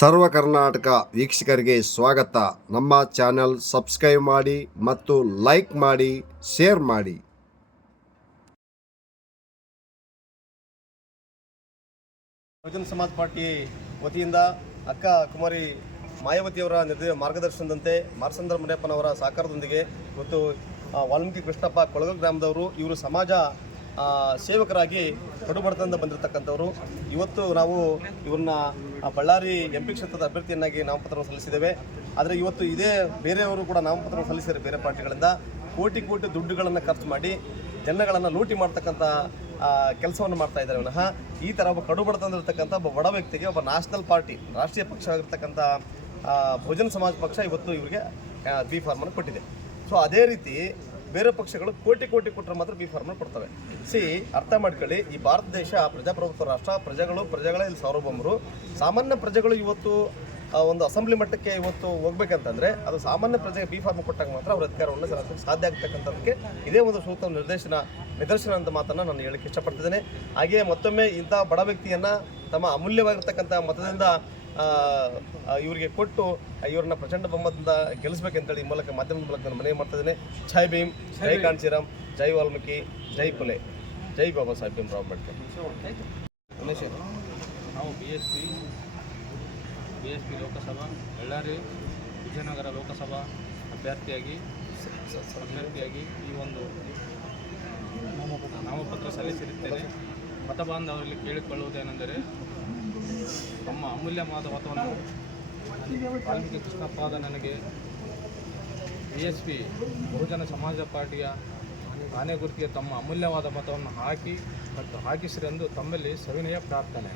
ಸರ್ವ ಕರ್ನಾಟಕ ವೀಕ್ಷಕರಿಗೆ ಸ್ವಾಗತ. ನಮ್ಮ ಚಾನೆಲ್ ಸಬ್ಸ್ಕ್ರೈಬ್ ಮಾಡಿ ಮತ್ತು ಲೈಕ್ ಮಾಡಿ, ಶೇರ್ ಮಾಡಿ. ಬಹುಜನ ಸಮಾಜ ಪಾರ್ಟಿ ವತಿಯಿಂದ ಅಕ್ಕ ಕುಮಾರಿ ಮಾಯಾವತಿಯವರ ಮಾರ್ಗದರ್ಶನದಂತೆ ಮಾರ್ಸಂದ್ರ ಮುನಿಯಪ್ಪನವರ ಸಹಕಾರದೊಂದಿಗೆ ಇವತ್ತು ವಾಲ್ಮೀಕಿ ಕೃಷ್ಣಪ್ಪ ಕೊಳಗಲ್ ಗ್ರಾಮದವರು ಇವರು ಸಮಾಜ ಸೇವಕರಾಗಿ ಕಡುಬಡತನದಿಂದ ಬಂದಿರತಕ್ಕಂಥವರು. ಇವತ್ತು ನಾವು ಇವ್ರನ್ನ ಬಳ್ಳಾರಿ ಎಂಪಿ ಕ್ಷೇತ್ರದ ಅಭ್ಯರ್ಥಿಯನ್ನಾಗಿ ನಾಮಪತ್ರವನ್ನು ಸಲ್ಲಿಸಿದ್ದೇವೆ. ಆದರೆ ಇವತ್ತು ಇದೇ ಬೇರೆಯವರು ಕೂಡ ನಾಮಪತ್ರವನ್ನು ಸಲ್ಲಿಸಿದ್ದಾರೆ ಬೇರೆ ಪಾರ್ಟಿಗಳಿಂದ. ಕೋಟಿ ದುಡ್ಡುಗಳನ್ನು ಖರ್ಚು ಮಾಡಿ ಜನಗಳನ್ನು ಲೂಟಿ ಮಾಡ್ತಕ್ಕಂಥ ಕೆಲಸವನ್ನು ಮಾಡ್ತಾ ಇದ್ದಾರೆ ವಿನಃ ಈ ಥರ ಒಬ್ಬ ಕಡುಬಡತನದಲ್ಲಿರ್ತಕ್ಕಂಥ ಒಬ್ಬ ಬಡ ವ್ಯಕ್ತಿಗೆ ಒಬ್ಬ ನ್ಯಾಷನಲ್ ಪಾರ್ಟಿ ರಾಷ್ಟ್ರೀಯ ಪಕ್ಷವಾಗಿರ್ತಕ್ಕಂಥ ಬಹುಜನ ಸಮಾಜ ಪಕ್ಷ ಇವತ್ತು ಇವರಿಗೆ ಬಿ ಫಾರ್ಮನ್ನು ಕೊಟ್ಟಿದೆ. ಸೊ ಅದೇ ರೀತಿ ಬೇರೆ ಪಕ್ಷಗಳು ಕೋಟಿ ಕೊಟ್ಟರೆ ಮಾತ್ರ ಬಿ ಫಾರ್ಮನ್ನು ಕೊಡ್ತವೆ. ಅರ್ಥ ಮಾಡ್ಕೊಳ್ಳಿ, ಈ ಭಾರತ ದೇಶ ಪ್ರಜಾಪ್ರಭುತ್ವ ರಾಷ್ಟ್ರ, ಪ್ರಜೆಗಳೇ ಇಲ್ಲಿ ಸಾರ್ವಭೌಮರು. ಸಾಮಾನ್ಯ ಪ್ರಜೆಗಳು ಇವತ್ತು ಒಂದು ಅಸೆಂಬ್ಲಿ ಮಟ್ಟಕ್ಕೆ ಇವತ್ತು ಹೋಗ್ಬೇಕಂತಂದರೆ ಅದು ಸಾಮಾನ್ಯ ಪ್ರಜೆಗೆ ಬಿ ಫಾರ್ಮ್ ಕೊಟ್ಟಾಗ ಮಾತ್ರ ಅವ್ರ ಅಧಿಕಾರವನ್ನು ಸಾಧ್ಯ ಆಗ್ತಕ್ಕಂಥದ್ದಕ್ಕೆ ಇದೇ ಒಂದು ಸೂಕ್ತ ನಿದರ್ಶನ ಅಂತ ಮಾತನ್ನು ನಾನು ಹೇಳಕ್ಕೆ ಇಷ್ಟಪಡ್ತಿದ್ದೇನೆ. ಹಾಗೆಯೇ ಮತ್ತೊಮ್ಮೆ ಇಂಥ ಬಡ ವ್ಯಕ್ತಿಯನ್ನು ತಮ್ಮ ಅಮೂಲ್ಯವಾಗಿರ್ತಕ್ಕಂಥ ಮತದಿಂದ ಇವರಿಗೆ ಕೊಟ್ಟು ಇವ್ರನ್ನ ಪ್ರಚಂಡ ಬಹುಮತದಿಂದ ಗೆಲ್ಲಿಸಬೇಕಂತೇಳಿ ಈ ಮೂಲಕ ಮಾಧ್ಯಮದ ಮೂಲಕ ನಾನು ಮನವಿ ಮಾಡ್ತಾ ಇದ್ದೇನೆ. ಜೈ ಭೀಮ್, ಜೈ ಕಾಂಚೀರಾಮ್, ಜೈ ವಾಲ್ಮೀಕಿ, ಜೈ ಪುಲೆ, ಜೈ ಬಾಬಾ ಸಾಹೇಬ್ ಭೀಮ್ರಾವ್ ಅಂಬೇಡ್ಕರ್. ನಾವು B S P Lok Sabha Ballari Vijayanagara Lok Sabha ಅಭ್ಯರ್ಥಿಯಾಗಿ ಈ ಒಂದು ನಾಮಪತ್ರ ಸಲ್ಲಿಸಿರುತ್ತೇನೆ. ಮತ ಬಾಂಧವರಲ್ಲಿ ಕೇಳಿಕೊಳ್ಳುವುದೇನೆಂದರೆ, ತಮ್ಮ ಅಮೂಲ್ಯವಾದ ಮತವನ್ನು ವಾಲ್ಮೀಕಿ ಕೃಷ್ಣಪ್ಪಾದ ನನಗೆ BSP ಬಹುಜನ ಸಮಾಜ ಪಾರ್ಟಿಯ ಆನೆ ಗುರುತಿಗೆ ತಮ್ಮ ಅಮೂಲ್ಯವಾದ ಮತವನ್ನು ಹಾಕಿಸಿರೆಂದು ತಮ್ಮಲ್ಲಿ ಸವಿನಯ ಪ್ರಾರ್ಥನೆ.